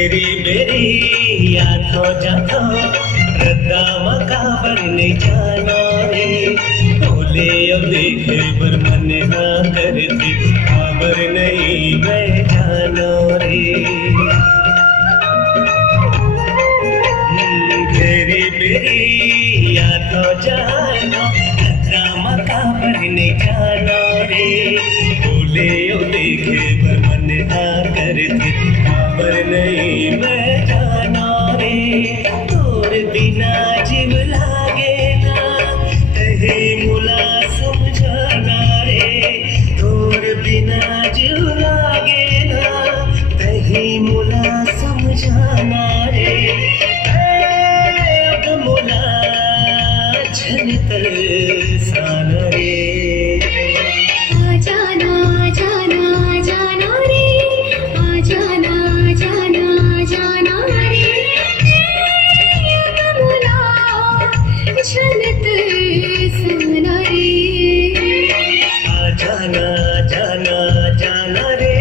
तेरी मेरी यादों जाता रद्दा मकाबर नहीं जाना रे बोले अब देखे पर मन हाँ करती खबर नहीं मैं जाना रे तेरी मेरी यादों जाता रद्दा मकाबर नहीं जाना रे बोले अब देखे पर मन हाँ करती खबर नहीं मैं जाना रे तोर बिना जीव लागे ना कहीं मुला समझाना रे तोर बिना जीव लागे ना कहीं मुला समझाना रे अब मुला छन तरसाना रे जाना जाना जाना रे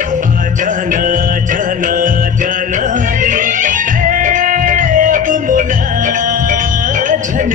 आ जाना जाना जाना रे अब मुला झन